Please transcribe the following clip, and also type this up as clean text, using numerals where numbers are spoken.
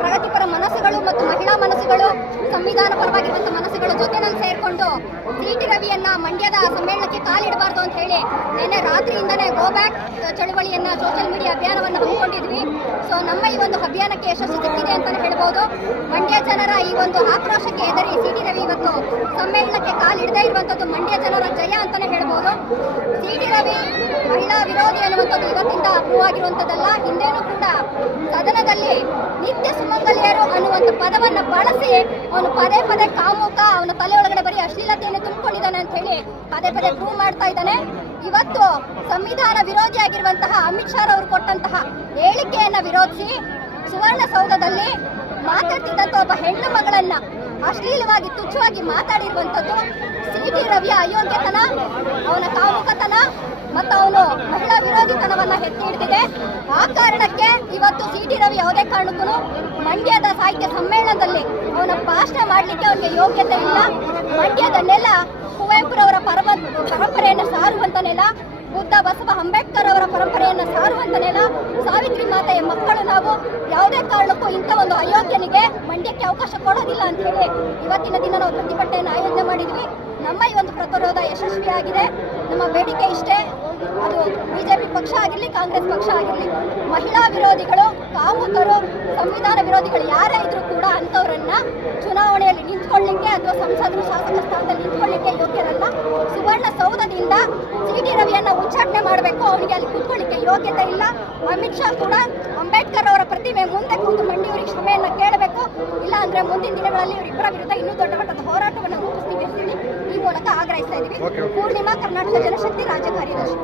ಪ್ರಗತಿಪರ ಮನಸ್ಸುಗಳು ಮತ್ತು ಮಹಿಳಾ ಮನಸ್ಸುಗಳು, ಸಂವಿಧಾನ ಪರವಾಗಿರುವಂತಹ ಮನಸ್ಸುಗಳು ಜೊತೆನಲ್ಲಿ ಸೇರ್ಕೊಂಡು ಸಿಟಿ ರವಿಯನ್ನ ಮಂಡ್ಯದ ಸಮ್ಮೇಳನಕ್ಕೆ ಕಾಲಿಡಬಾರ್ದು ಅಂತ ಹೇಳಿ ನಿನ್ನೆ ರಾತ್ರಿಯಿಂದನೇ ಗೋ ಬ್ಯಾಕ್ ಚಳವಳಿಯನ್ನ ಸೋಷಿಯಲ್ ಮೀಡಿಯಾ ಅಭಿಯಾನವನ್ನು ಹಮ್ಮಿಕೊಂಡಿದ್ವಿ. ಸೊ ನಮ್ಮ ಈ ಒಂದು ಅಭಿಯಾನಕ್ಕೆ ಯಶಸ್ಸು ಸಿಕ್ಕಿದೆ ಅಂತಾನೆ ಹೇಳ್ಬೋದು. ಮಂಡ್ಯ ಜನರ ಈ ಒಂದು ಆಕ್ರೋಶಕ್ಕೆ ಎದರಿ ಸಿಟಿ ರವಿ ಇವತ್ತು ಸಮ್ಮೇಳನಕ್ಕೆ ಕಾಲಿಡದೇ ಇರುವಂತದ್ದು ಮಂಡ್ಯ ಜನರ ಜಯ ಅಂತಾನೆ ಹೇಳ್ಬೋದು. ಸಿಟಿ ರವಿ ಮಹಿಳಾ ವಿರೋಧಿ ಅನ್ನುವಂಥದ್ದು ಇವತ್ತಿಂದ ಪ್ರೂವ್ ಆಗಿರುವಂತದ್ದಲ್ಲ. ಹಿಂದೇನೂ ಕೂಡ ಸದನದಲ್ಲಿ ನಿತ್ಯ ಸುಮಂಗಲಿಯರು ಅನ್ನುವಂಥ ಪದವನ್ನ ಬಳಸಿ ಅವನು ಪದೇ ಪದೇ ಕಾಮುಕ, ಅವನ ತಲೆ ಒಳಗಡೆ ಬರೀ ಅಶ್ಲೀಲತೆಯನ್ನು ತುಂಬಿಕೊಂಡಿದ್ದಾನೆ ಅಂತ ಹೇಳಿ ಪದೇ ಪದೇ ಪ್ರೂವ್ ಮಾಡ್ತಾ ಇದ್ದಾನೆ. ಇವತ್ತು ಸಂವಿಧಾನ ವಿರೋಧಿಯಾಗಿರುವಂತಹ ಅಮಿತ್ ಶಾ ಅವರು ಕೊಟ್ಟಂತಹ ಹೇಳಿಕೆಯನ್ನ ವಿರೋಧಿಸಿ ಸುವರ್ಣಸೌಧದಲ್ಲಿ ಮಾತಾಡ್ತಿದ್ದಂತ ಒಬ್ಬ ಹೆಣ್ಣು ಮಗಳನ್ನ ಅಶ್ಲೀಲವಾಗಿ ತುಚ್ಛವಾಗಿ ಮಾತಾಡಿರುವಂಥದ್ದು ಸಿಟಿ ರವಿಯ ಅಯೋಗ್ಯತನ, ಅವನ ಕಾಮುಕತನ ಮತ್ತು ಅವನು ಮಹಿಳಾ ವಿರೋಧಿತನವನ್ನ ಎತ್ತಿ ಹಿಡಿದಿದೆ. ಆ ಕಾರಣಕ್ಕೆ ಇವತ್ತು ಸಿಟಿ ರವಿ ಯಾವುದೇ ಕಾರಣಕ್ಕೂ ಮಂಡ್ಯದ ಸಾಹಿತ್ಯ ಸಮ್ಮೇಳನದಲ್ಲಿ ಅವನ ಭಾಷಣ ಮಾಡಲಿಕ್ಕೆ ಅವನಿಗೆ ಯೋಗ್ಯತೆ ಇಲ್ಲ. ಮಂಡ್ಯದ ನೆಲ ಕುವೆಂಪುರವರ ಪರಂಪರೆಯನ್ನು ಸಾರುವಂತ ನೆಲ, ಬುದ್ಧ ಬಸವ ಅಂಬೇಡ್ಕರ್ ಅವರ ಪರಂಪರೆಯನ್ನು ಸಾರುವಂತ ನೆಲ, ಸಾವಿತ್ರಿ ಮಾತೆಯ ಮಕ್ಕಳು ನಾವು. ಯಾವುದೇ ಕಾರಣಕ್ಕೂ ಇಂಥ ಒಂದು ಅಯೋಗ್ಯನಿಗೆ ಮಂಡ್ಯಕ್ಕೆ ಅವಕಾಶ ಕೊಡೋದಿಲ್ಲ ಅಂತ ಹೇಳಿ ಇವತ್ತಿನ ದಿನ ನಾವು ಪ್ರತಿಭಟನೆಯನ್ನು ಆಯೋಜನೆ ಮಾಡಿದ್ವಿ. ನಮ್ಮ ಈ ಒಂದು ಪ್ರತಿರೋಧ ಯಶಸ್ವಿಯಾಗಿದೆ. ನಮ್ಮ ಬೇಡಿಕೆ ಇಷ್ಟೇ, ಅದು ಬಿಜೆಪಿ ಪಕ್ಷ ಆಗಿರಲಿ, ಕಾಂಗ್ರೆಸ್ ಪಕ್ಷ ಆಗಿರಲಿ, ಮಹಿಳಾ ವಿರೋಧಿಗಳು, ಕಾಮುಕರು, ಸಂವಿಧಾನ ವಿರೋಧಿಗಳು ಯಾರೇ ಇದ್ರೂ ಕೂಡ ಅಂಥವ್ರನ್ನ ಚುನಾವಣೆಯಲ್ಲಿ ನಿಂತ್ಕೊಳ್ಳಿಕ್ಕೆ ಅಥವಾ ಸಂಸದರು ಶಾಸಕ ಸ್ಥಾನದಲ್ಲಿ ನಿಂತ್ಕೊಳ್ಳಿಕ್ಕೆ ಯೋಗ್ಯರಲ್ಲ. ಸುವರ್ಣಸೌಧದಿಂದ ಸಿಟಿ ರವಿಯನ್ನ ಉಚ್ಚಾಟನೆ ಮಾಡಬೇಕು, ಅವನಿಗೆ ಅಲ್ಲಿ ಕೂತ್ಕೊಳ್ಳಿಕ್ಕೆ ಯೋಗ್ಯತೆ ಇಲ್ಲ. ಅಮಿತ್ ಶಾ ಕೂಡ ಅಂಬೇಡ್ಕರ್ ಅವರ ಪ್ರತಿಮೆ ಮುಂದೆ ಕೂತು ಮಂಡಿಯವರಿಗೆ ಕ್ಷಮೆಯನ್ನ ಕೇಳಬೇಕು. ಇಲ್ಲ ಅಂದ್ರೆ ಮುಂದಿನ ದಿನಗಳಲ್ಲಿ ಇವರಿಬ್ಬರ ವಿರುದ್ಧ ಇನ್ನೂ ದೊಡ್ಡ ಮಟ್ಟದ ಹೋರಾಟವನ್ನು ರೂಪಿಸ್ತೀವಿ ಅಂತೇಳಿ ಈ ಮೂಲಕ ಆಗ್ರಹಿಸ್ತಾ ಇದ್ದೀವಿ. ಪೂರ್ಣಿಮಾ, ಕರ್ನಾಟಕ ಜನಶಕ್ತಿ ರಾಜ್ಯ ಕಾರ್ಯದರ್ಶಿ.